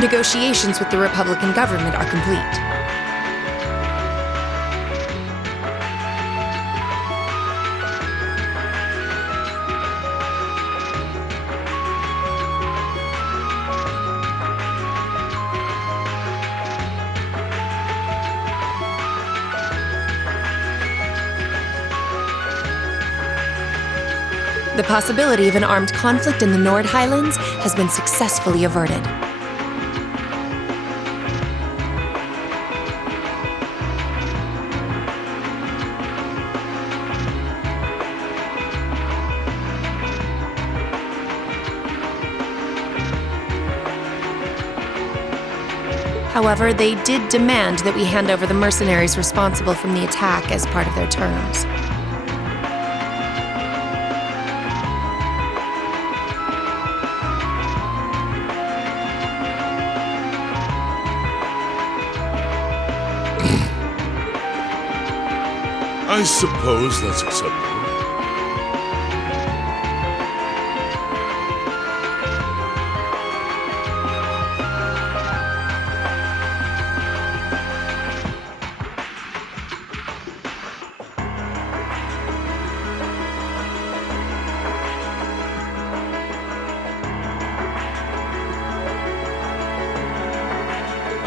Negotiations with the Republican government are complete. The possibility of an armed conflict in the Nord Highlands has been successfully averted. However, they did demand that we hand over the mercenaries responsible from the attack as part of their terms. I suppose that's acceptable.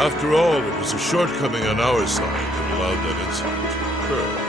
After all, it was a shortcoming on our side that allowed that incident to occur.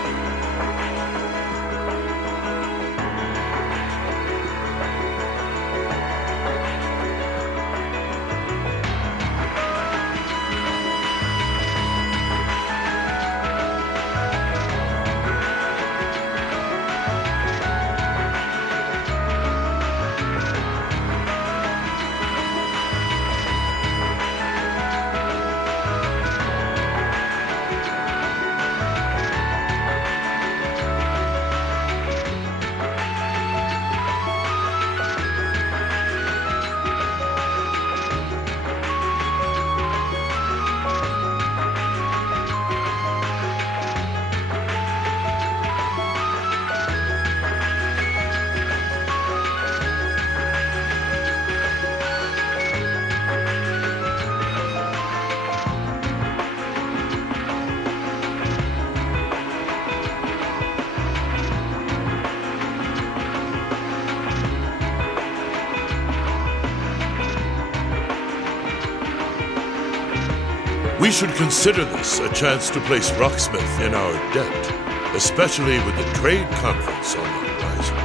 We should consider this a chance to place Rocksmith in our debt, especially with the trade conference on the horizon.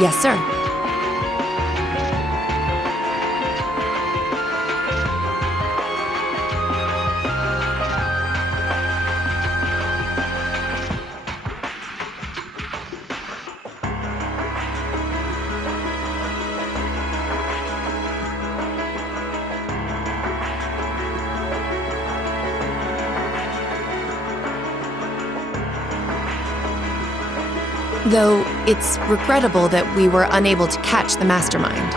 Yes, sir. Though it's regrettable that we were unable to catch the mastermind.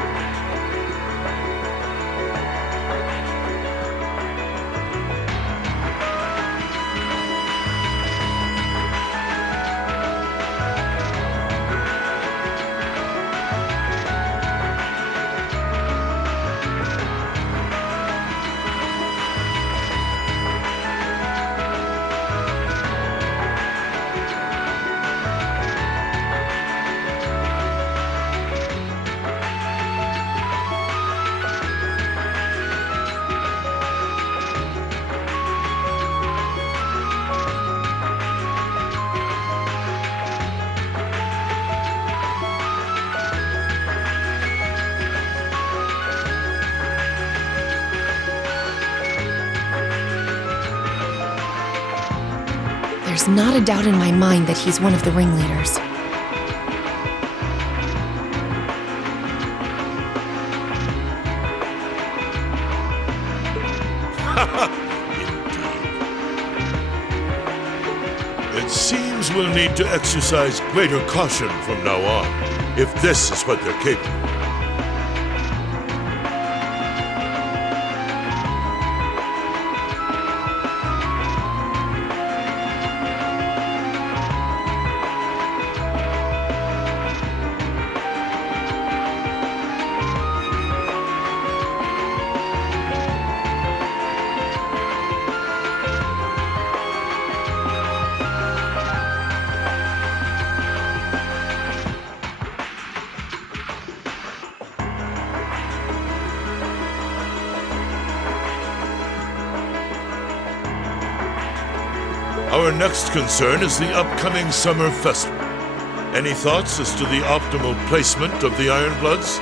There's not a doubt in my mind that he's one of the ringleaders. It seems we'll need to exercise greater caution from now on, if this is what they're capable of. Our next concern is the upcoming Summer Festival. Any thoughts as to the optimal placement of the Ironbloods?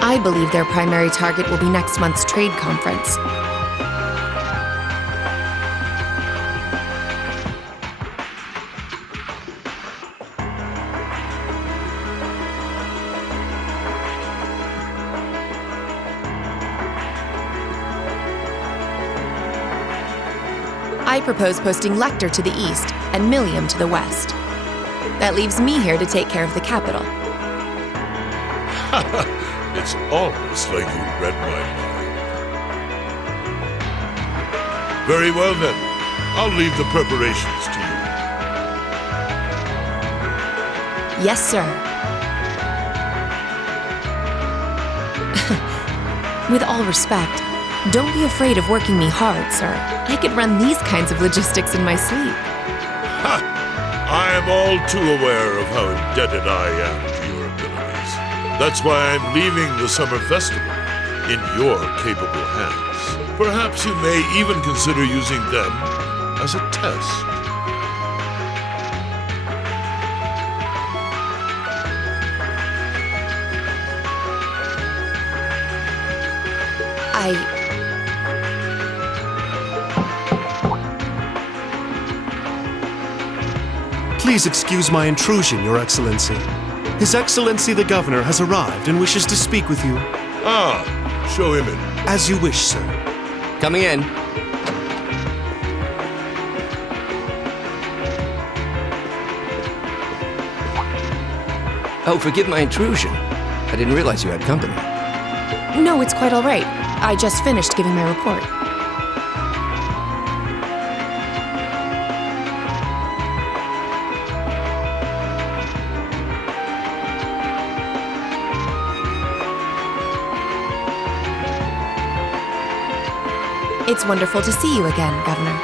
I believe their primary target will be next month's trade conference. I propose posting Lecter to the east and Millium to the west. That leaves me here to take care of the capital. It's almost like you read my mind. Very well then. I'll leave the preparations to you. Yes, sir. With all respect, Don't be afraid of working me hard, sir. I could run these kinds of logistics in my sleep. Ha! I am all too aware of how indebted I am to your abilities. That's why I'm leaving the summer festival in your capable hands. Perhaps you may even consider using them as a test. Please excuse my intrusion, Your Excellency. His Excellency the Governor has arrived and wishes to speak with you. Ah, show him in. As you wish, sir. Coming in. Oh, forgive my intrusion. I didn't realize you had company. No, it's quite all right. I just finished giving my report. It's wonderful to see you again, Governor.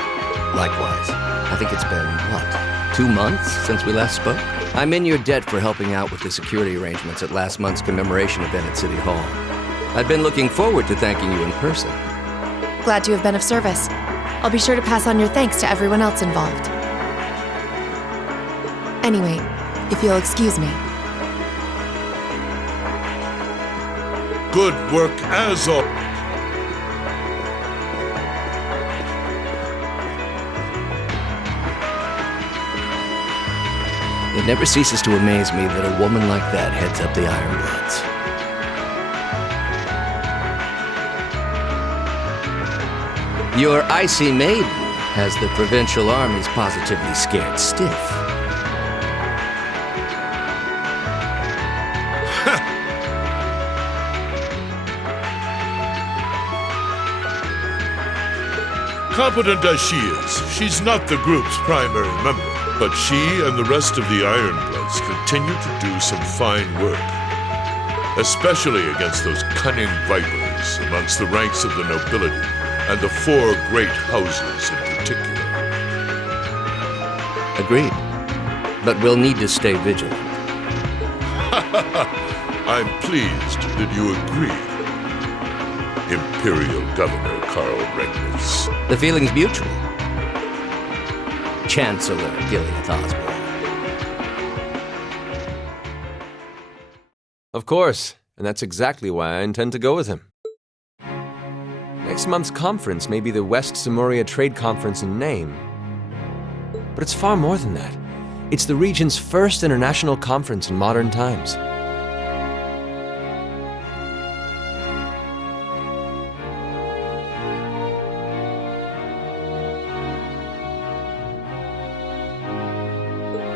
Likewise. I think it's been, what, 2 months since we last spoke? I'm in your debt for helping out with the security arrangements at last month's commemoration event at City Hall. I've been looking forward to thanking you in person. Glad to have been of service. I'll be sure to pass on your thanks to everyone else involved. Anyway, if you'll excuse me. Good work as always. It never ceases to amaze me that a woman like that heads up the Ironbloods. Your icy maiden has the provincial armies positively scared stiff. Competent as she is, she's not the group's primary member. But she and the rest of the Ironbloods continue to do some fine work, especially against those cunning vipers amongst the ranks of the nobility and the 4 great houses in particular. Agreed. But we'll need to stay vigilant. I'm pleased that you agree, Imperial Governor Carl Regnitz. The feeling's mutual. Chancellor Gilead Osborne. Of course, and that's exactly why I intend to go with him. Next month's conference may be the West Samoria Trade Conference in name, but it's far more than that. It's the region's first international conference in modern times.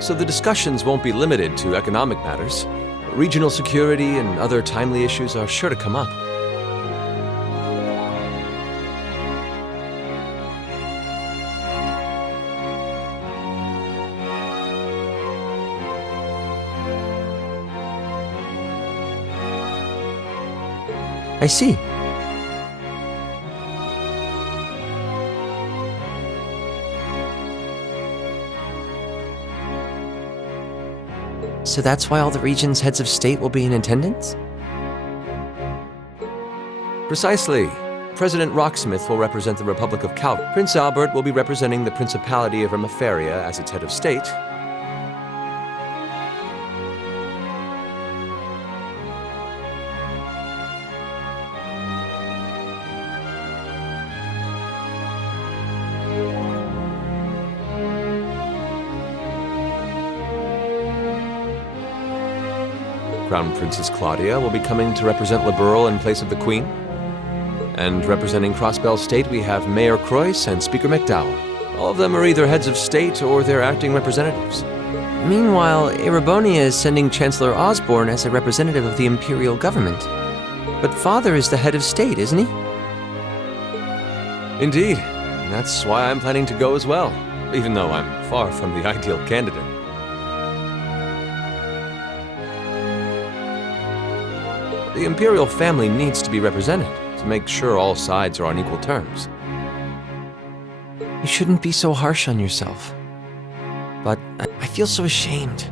So the discussions won't be limited to economic matters. Regional security and other timely issues are sure to come up. I see. So that's why all the region's heads of state will be in attendance? Precisely. President Rocksmith will represent the Republic of Cal. Prince Albert will be representing the Principality of Ermaferia as its head of state. Crown Princess Claudia will be coming to represent Liberal in place of the Queen. And representing Crossbell State, we have Mayor Croyce and Speaker McDowell. All of them are either heads of state or their acting representatives. Meanwhile, Erebonia is sending Chancellor Osborne as a representative of the Imperial government. But Father is the head of state, isn't he? Indeed. And that's why I'm planning to go as well, even though I'm far from the ideal candidate. The Imperial family needs to be represented. make sure all sides are on equal terms. You shouldn't be so harsh on yourself. But I feel so ashamed.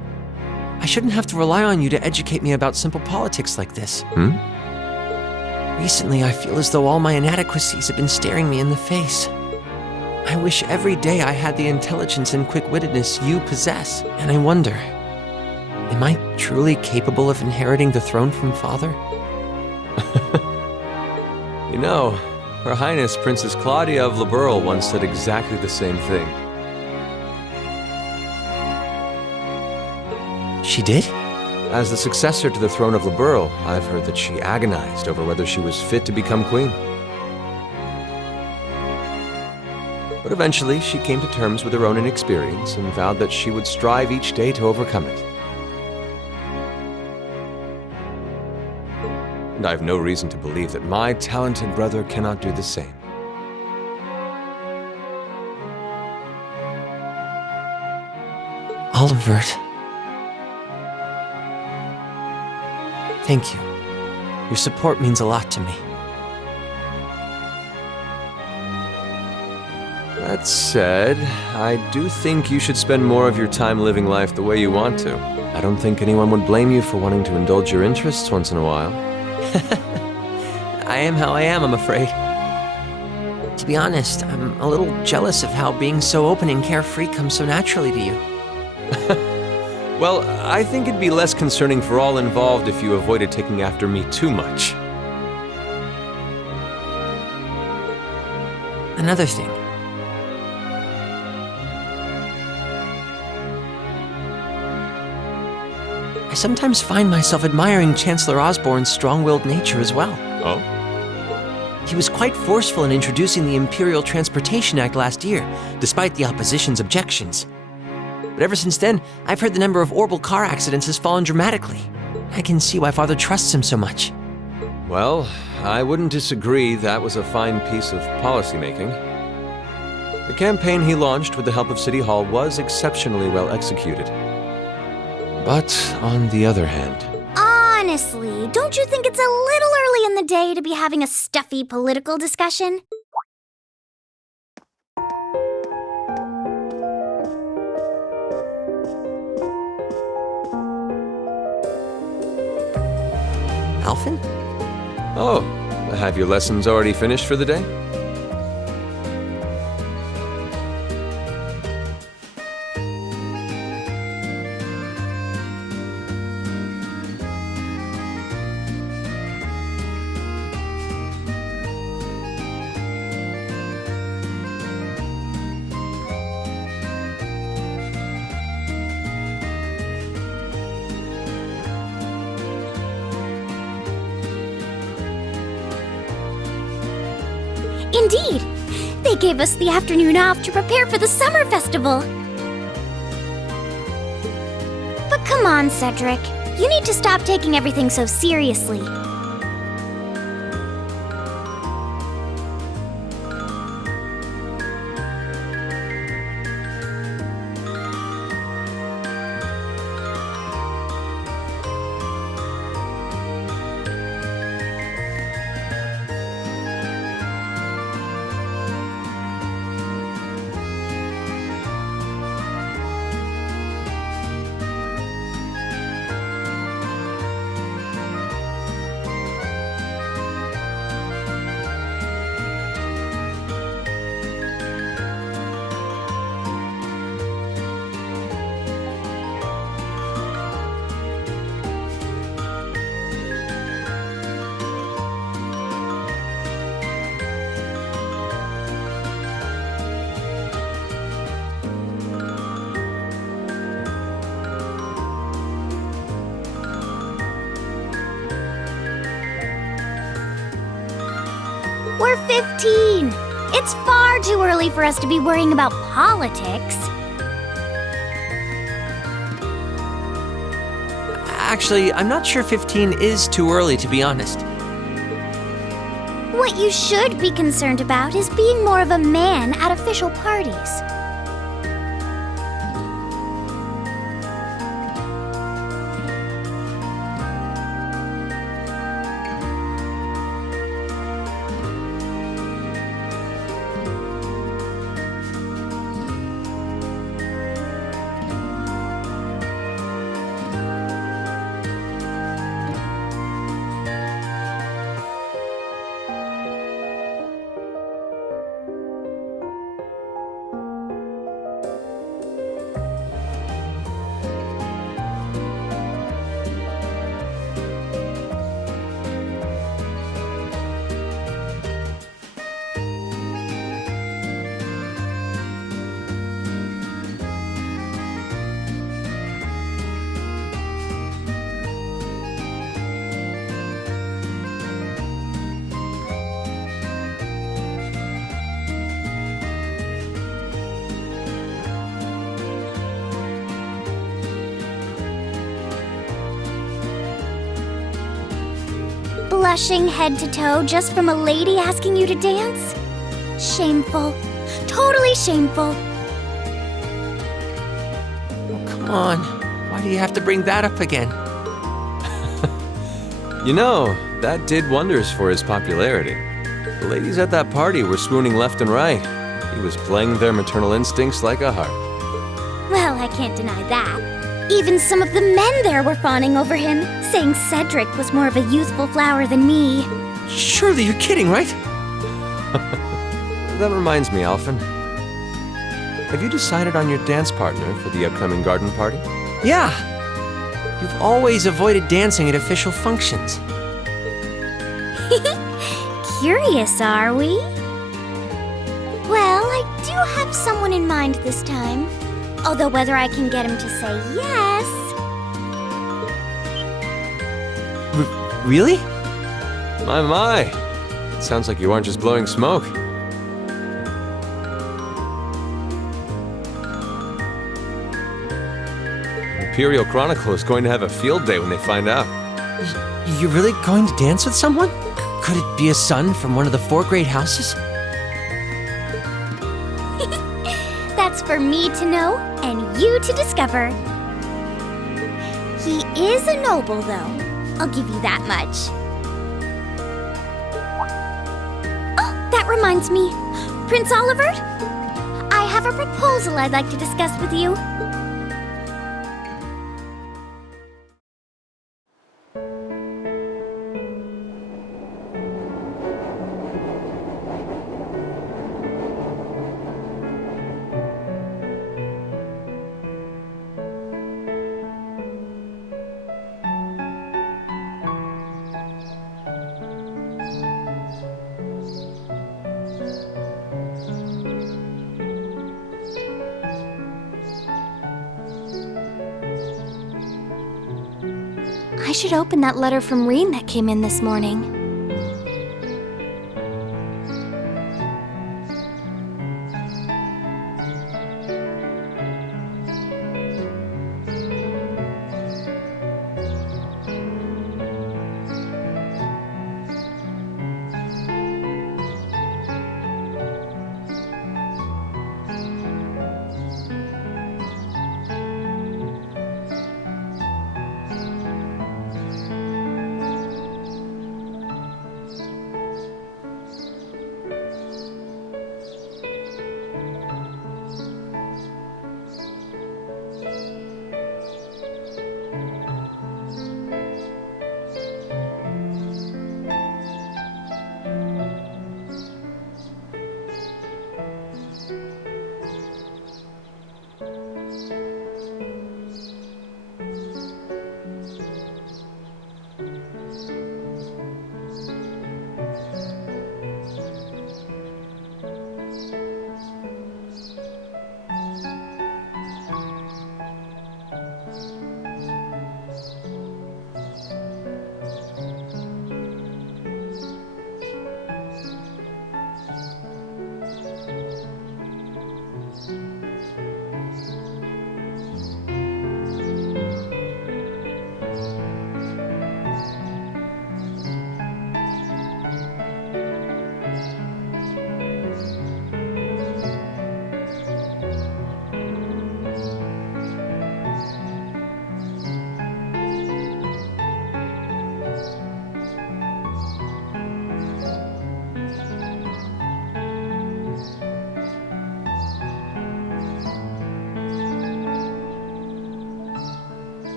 I shouldn't have to rely on you to educate me about simple politics like this. Recently, I feel as though all my inadequacies have been staring me in the face. I wish every day I had the intelligence and quick-wittedness you possess, and I wonder, am I truly capable of inheriting the throne from Father? You know, Her Highness Princess Claudia of Liberl once said exactly the same thing. She did? As the successor to the throne of Liberl, I've heard that she agonized over whether she was fit to become queen. But eventually, she came to terms with her own inexperience and vowed that she would strive each day to overcome it. And I have no reason to believe that my talented brother cannot do the same. Olivert. Thank you. Your support means a lot to me. That said, I do think you should spend more of your time living life the way you want to. I don't think anyone would blame you for wanting to indulge your interests once in a while. I am how I am, I'm afraid. To be honest, I'm a little jealous of how being so open and carefree comes so naturally to you. Well, I think it'd be less concerning for all involved if you avoided taking after me too much. Another thing. I sometimes find myself admiring Chancellor Osborne's strong-willed nature as well. Oh? He was quite forceful in introducing the Imperial Transportation Act last year, despite the opposition's objections. But ever since then, I've heard the number of orbital car accidents has fallen dramatically. I can see why Father trusts him so much. Well, I wouldn't disagree that was a fine piece of policymaking. The campaign he launched with the help of City Hall was exceptionally well executed. But on the other hand... Honestly, don't you think it's a little early in the day to be having a stuffy political discussion? Alphen? Oh, have your lessons already finished for the day? Indeed! They gave us the afternoon off to prepare for the summer festival. But come on, Cedric. You need to stop taking everything so seriously. We're 15! It's far too early for us to be worrying about politics. Actually, I'm not sure 15 is too early, to be honest. What you should be concerned about is being more of a man at official parties. blushing head to toe just from a lady asking you to dance? Shameful. Totally shameful. Oh, come on. Why do you have to bring that up again? You know, that did wonders for his popularity. The ladies at that party were swooning left and right. He was playing their maternal instincts like a harp. Well, I can't deny that. Even some of the men there were fawning over him, saying Cedric was more of a youthful flower than me. Surely you're kidding, right? That reminds me, Alphen. Have you decided on your dance partner for the upcoming garden party? Yeah. You've always avoided dancing at official functions. Curious, are we? Well, I do have someone in mind this time. Although whether I can get him to say yes... Really? My. It sounds like you aren't just blowing smoke. Imperial Chronicle is going to have a field day when they find out. You're really going to dance with someone? Could it be a son from one of the 4 great houses? That's for me to know and you to discover. He is a noble, though. I'll give you that much. Oh, that reminds me. Prince Olivert? I have a proposal I'd like to discuss with you. I should open that letter from Reen that came in this morning.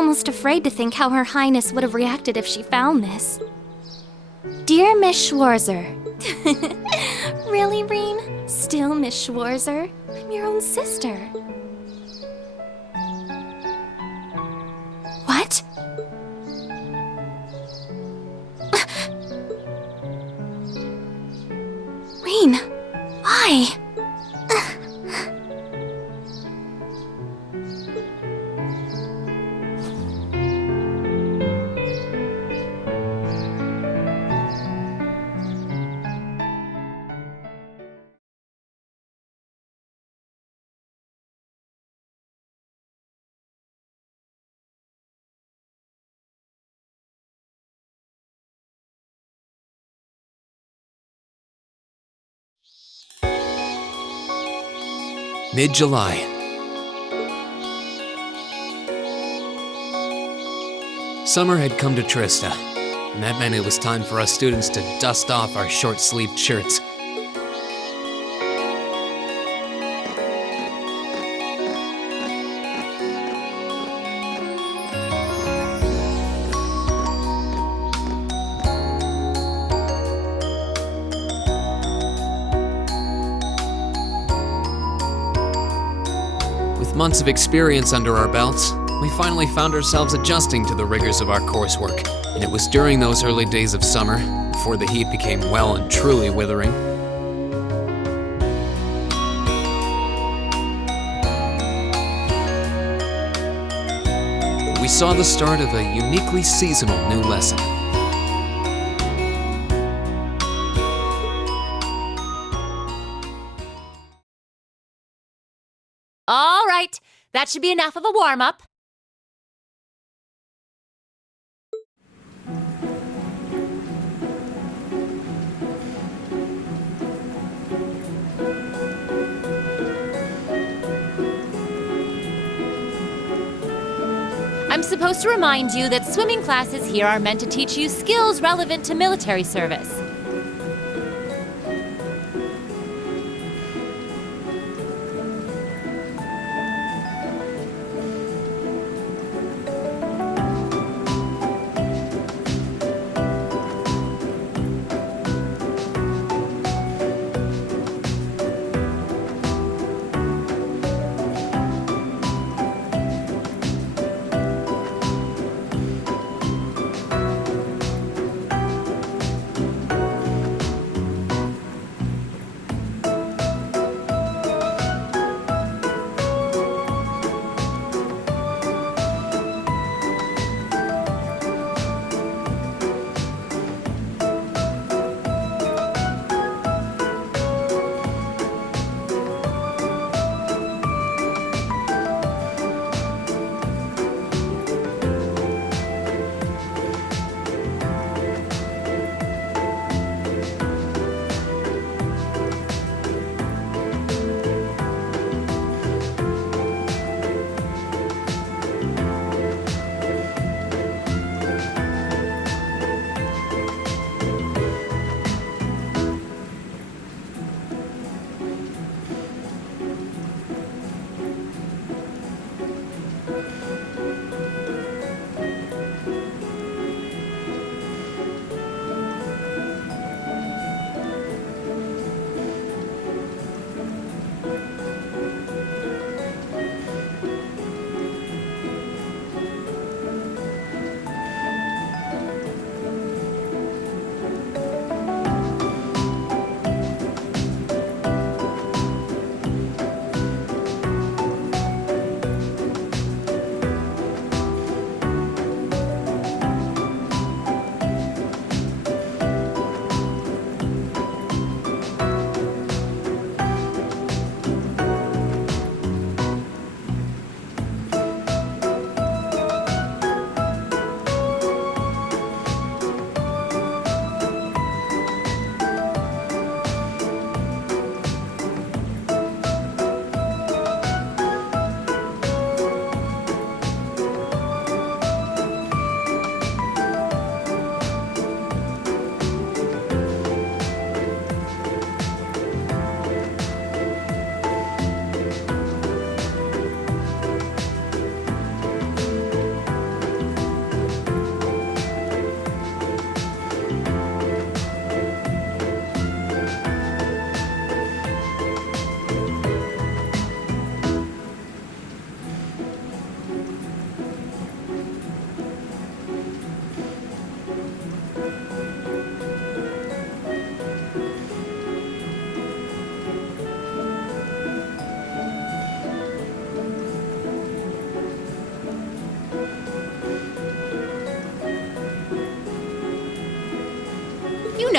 almost afraid to think how Her Highness would have reacted if she found this. Dear Miss Schwarzer. Really, Reen? Still Miss Schwarzer? I'm your own sister. What? Reen, why? Mid-July. Summer had come to Trista, and that meant it was time for us students to dust off our short-sleeved shirts. With months of experience under our belts, we finally found ourselves adjusting to the rigors of our coursework, and it was during those early days of summer, before the heat became well and truly withering, we saw the start of a uniquely seasonal new lesson. All right, that should be enough of a warm-up. I'm supposed to remind you that swimming classes here are meant to teach you skills relevant to military service.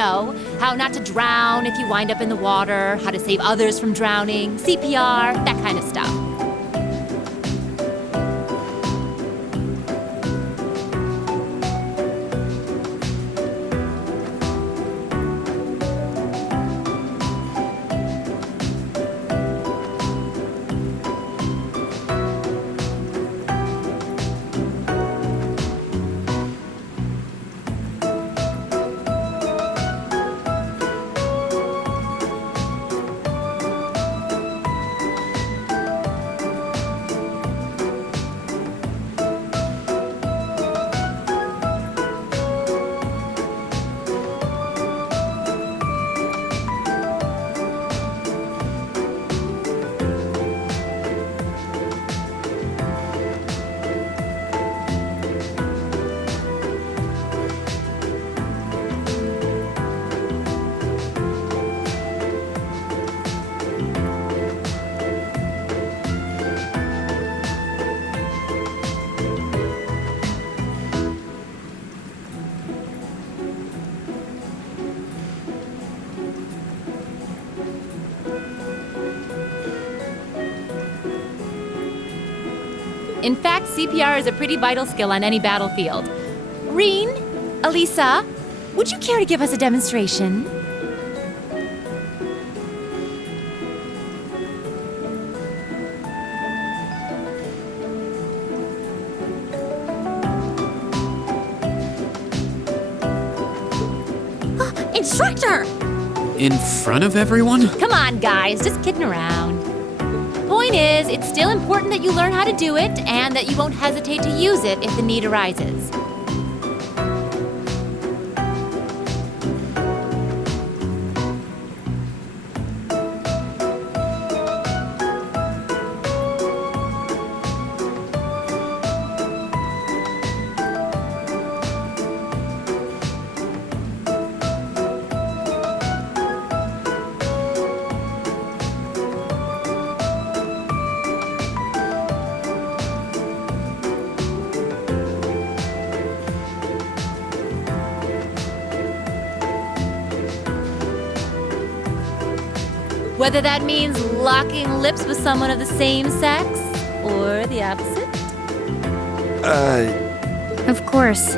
know, how not to drown if you wind up in the water, how to save others from drowning, CPR, that kind of stuff. In fact, CPR is a pretty vital skill on any battlefield. Reen, Elisa, would you care to give us a demonstration? Instructor! In front of everyone? Come on, guys, just kidding around. Point is, it's still important that you learn how to do it and that you won't hesitate to use it if the need arises. Whether that means locking lips with someone of the same sex or the opposite. Of course.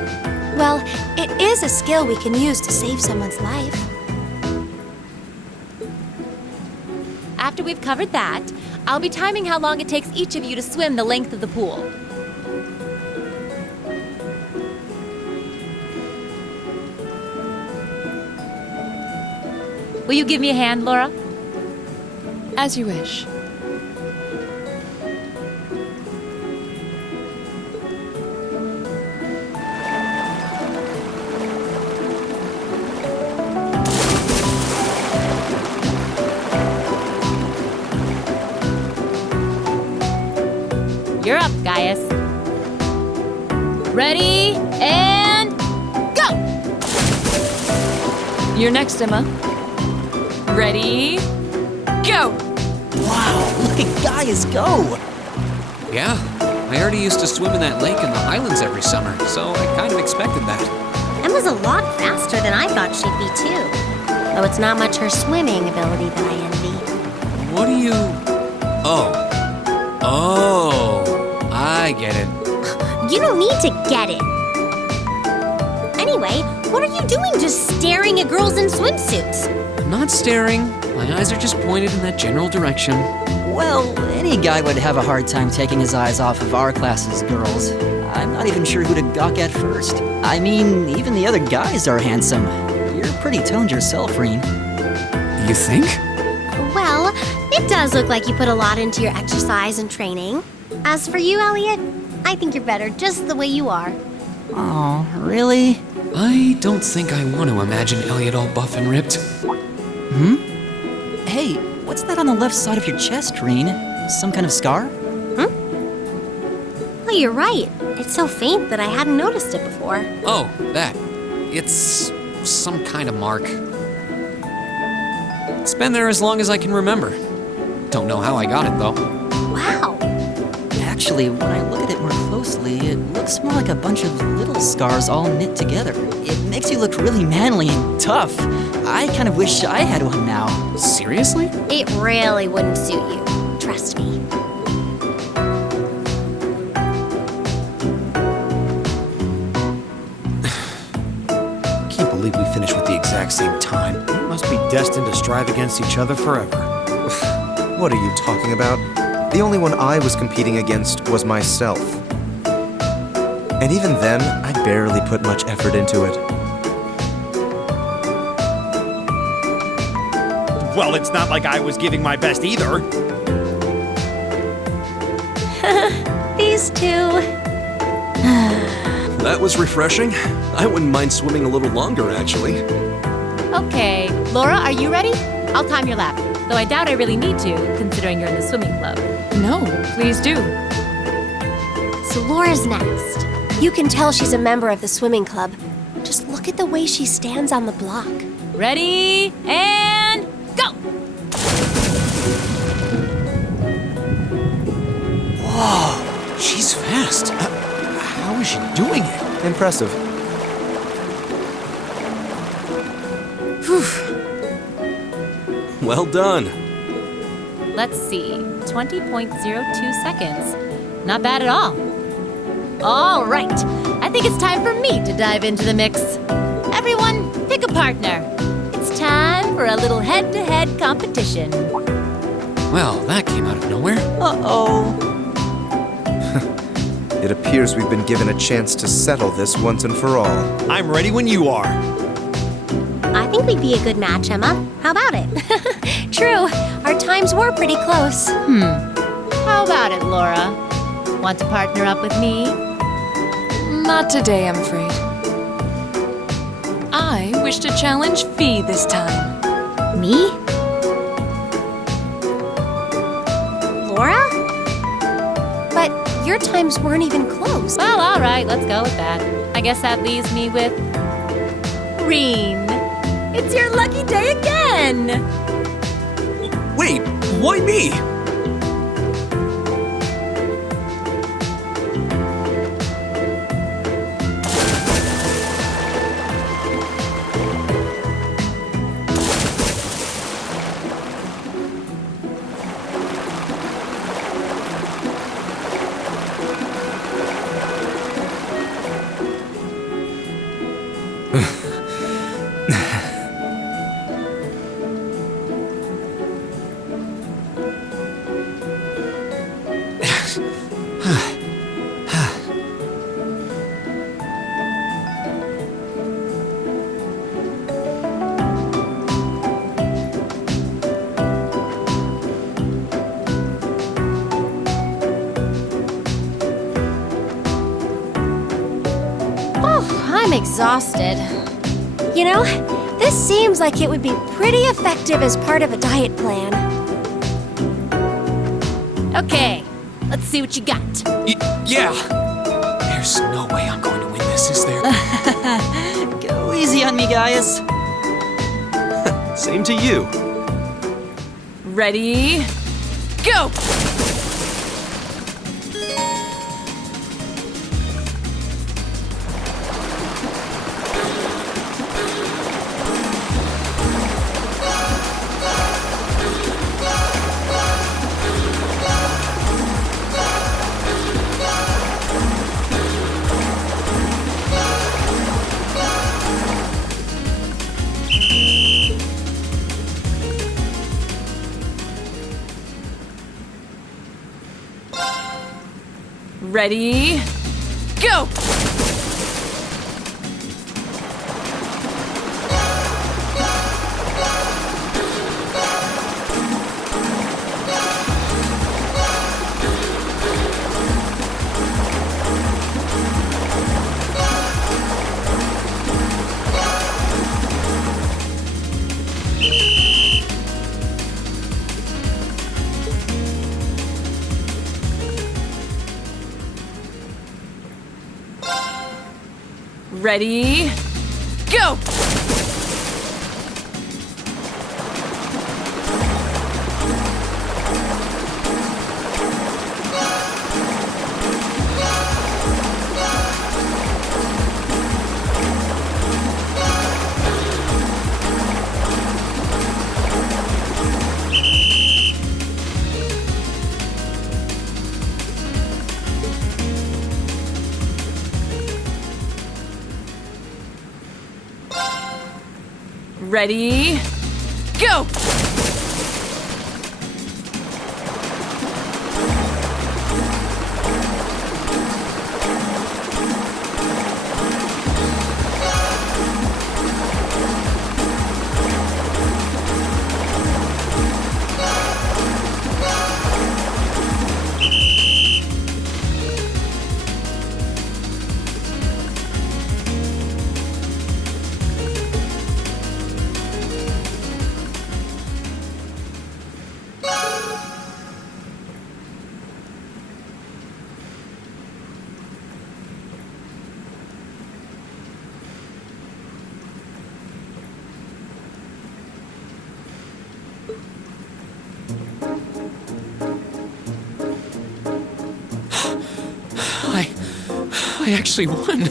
Well, it is a skill we can use to save someone's life. After we've covered that, I'll be timing how long it takes each of you to swim the length of the pool. Will you give me a hand, Laura? As you wish. You're up, Gaius. Ready, and go! You're next, Emma. Ready, go! Wow, look at Gaius go! Yeah, I already used to swim in that lake in the Highlands every summer, so I kind of expected that. Emma's a lot faster than I thought she'd be, too. Though it's not much her swimming ability that I envy. What do you... Oh, I get it. You don't need to get it. Anyway, what are you doing just staring at girls in swimsuits? I'm not staring. My eyes are just pointed in that general direction. Well, any guy would have a hard time taking his eyes off of our class's girls. I'm not even sure who to gawk at first. I mean, even the other guys are handsome. You're pretty toned yourself, Reen. You think? Well, it does look like you put a lot into your exercise and training. As for you, Elliot, I think you're better just the way you are. Oh, really? I don't think I want to imagine Elliot all buff and ripped. Hey, what's that on the left side of your chest, Reen? Some kind of scar? Oh, you're right. It's so faint that I hadn't noticed it before. Oh, that. It's some kind of mark. It's been there as long as I can remember. Don't know how I got it, though. Wow. Actually, when I look at it more closely, it looks more like a bunch of little scars all knit together. It makes you look really manly and tough. I kind of wish I had one now. Seriously? It really wouldn't suit you. Trust me. Can't believe we finished with the exact same time. We must be destined to strive against each other forever. What are you talking about? The only one I was competing against was myself. And even then, I barely put much effort into it. Well, it's not like I was giving my best either. These two. That was refreshing. I wouldn't mind swimming a little longer, actually. Okay, Laura, are you ready? I'll time your lap. Though I doubt I really need to, considering you're in the swimming club. No, please do. So Laura's next. You can tell she's a member of the swimming club. Just look at the way she stands on the block. Ready, and go! Whoa, she's fast. How is she doing it? Impressive. Well done. Let's see, 20.02 seconds. Not bad at all. All right, I think it's time for me to dive into the mix. Everyone, pick a partner. It's time for a little head-to-head competition. Well, that came out of nowhere. Uh-oh. It appears we've been given a chance to settle this once and for all. I'm ready when you are. I think we'd be a good match, Emma. How about it? True, our times were pretty close. How about it, Laura? Want to partner up with me? Not today, I'm afraid. I wish to challenge Fee this time. Me? Laura? But your times weren't even close. Well, all right, let's go with that. I guess that leaves me with Reen. It's your lucky day again! Wait, why me? I'm exhausted. You know, this seems like it would be pretty effective as part of a diet plan. Okay, let's see what you got. Yeah. There's no way I'm going to win this, is there? Go easy on me, guys. Same to you. Ready, go! Ready, go! Ready, go! Ready? Go! I actually won.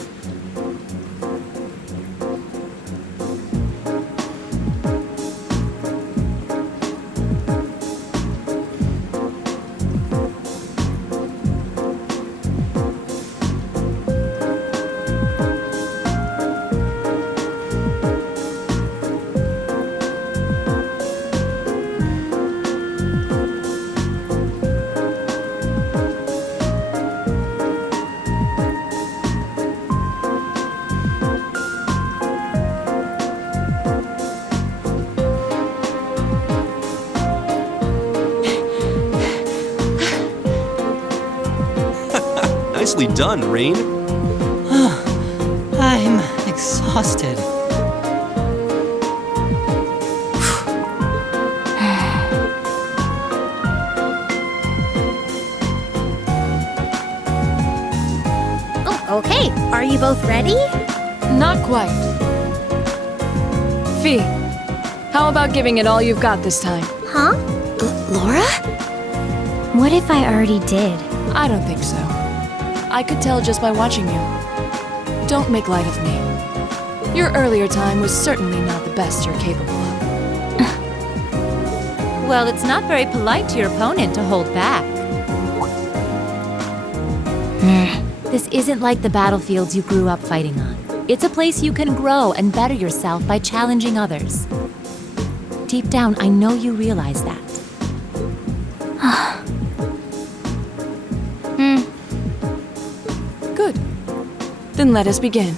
Nicely done, Rean. I'm exhausted. Oh, okay. Are you both ready? Not quite. Fee, how about giving it all you've got this time? Huh? Laura? What if I already did? I don't think so. I could tell just by watching you. Don't make light of me. Your earlier time was certainly not the best you're capable of. Well, it's not very polite to your opponent to hold back. This isn't like the battlefields you grew up fighting on. It's a place you can grow and better yourself by challenging others. Deep down, I know you realize that. Good. Then let us begin.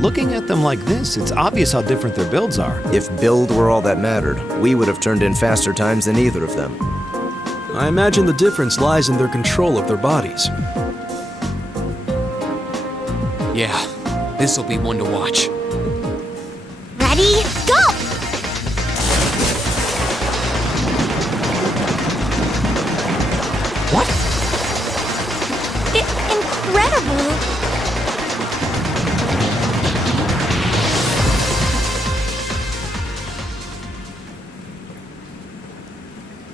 Looking at them like this, it's obvious how different their builds are. If build were all that mattered, we would have turned in faster times than either of them. I imagine the difference lies in their control of their bodies. Yeah, this'll be one to watch. Ready? Go! What? Incredible!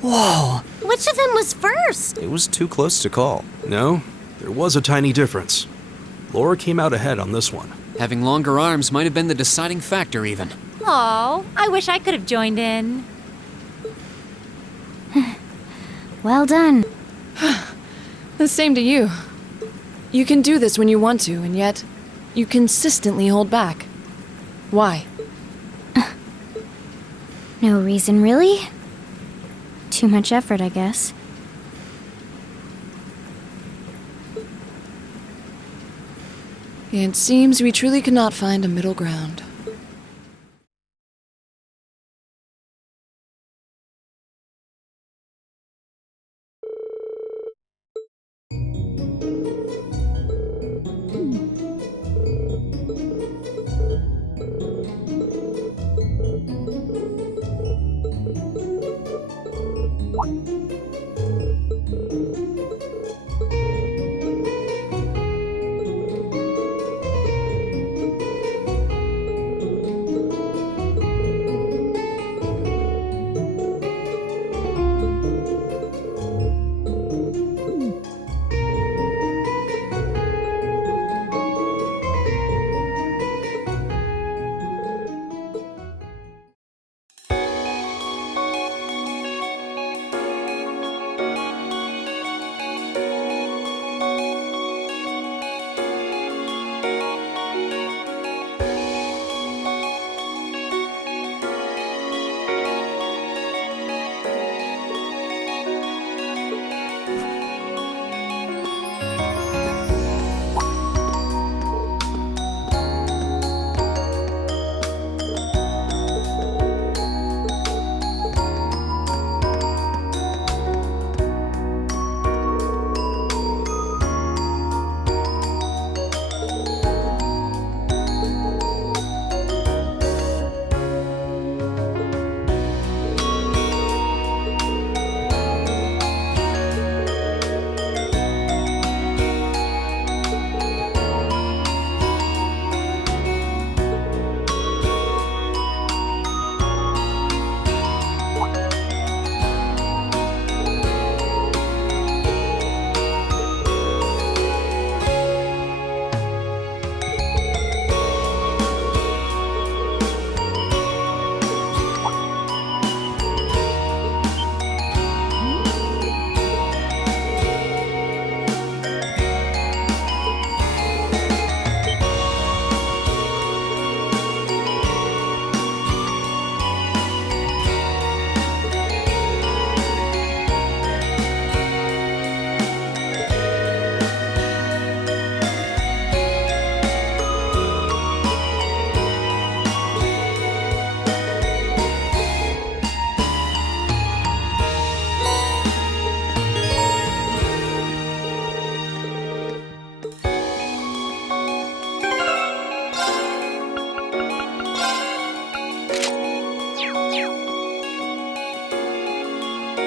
Whoa! Which of them was first? It was too close to call. No, there was a tiny difference. Laura came out ahead on this one. Having longer arms might have been the deciding factor, even. Oh, I wish I could have joined in. Well done. The same to you. You can do this when you want to, and yet you consistently hold back. Why? No reason, really? Too much effort, I guess. It seems we truly cannot find a middle ground.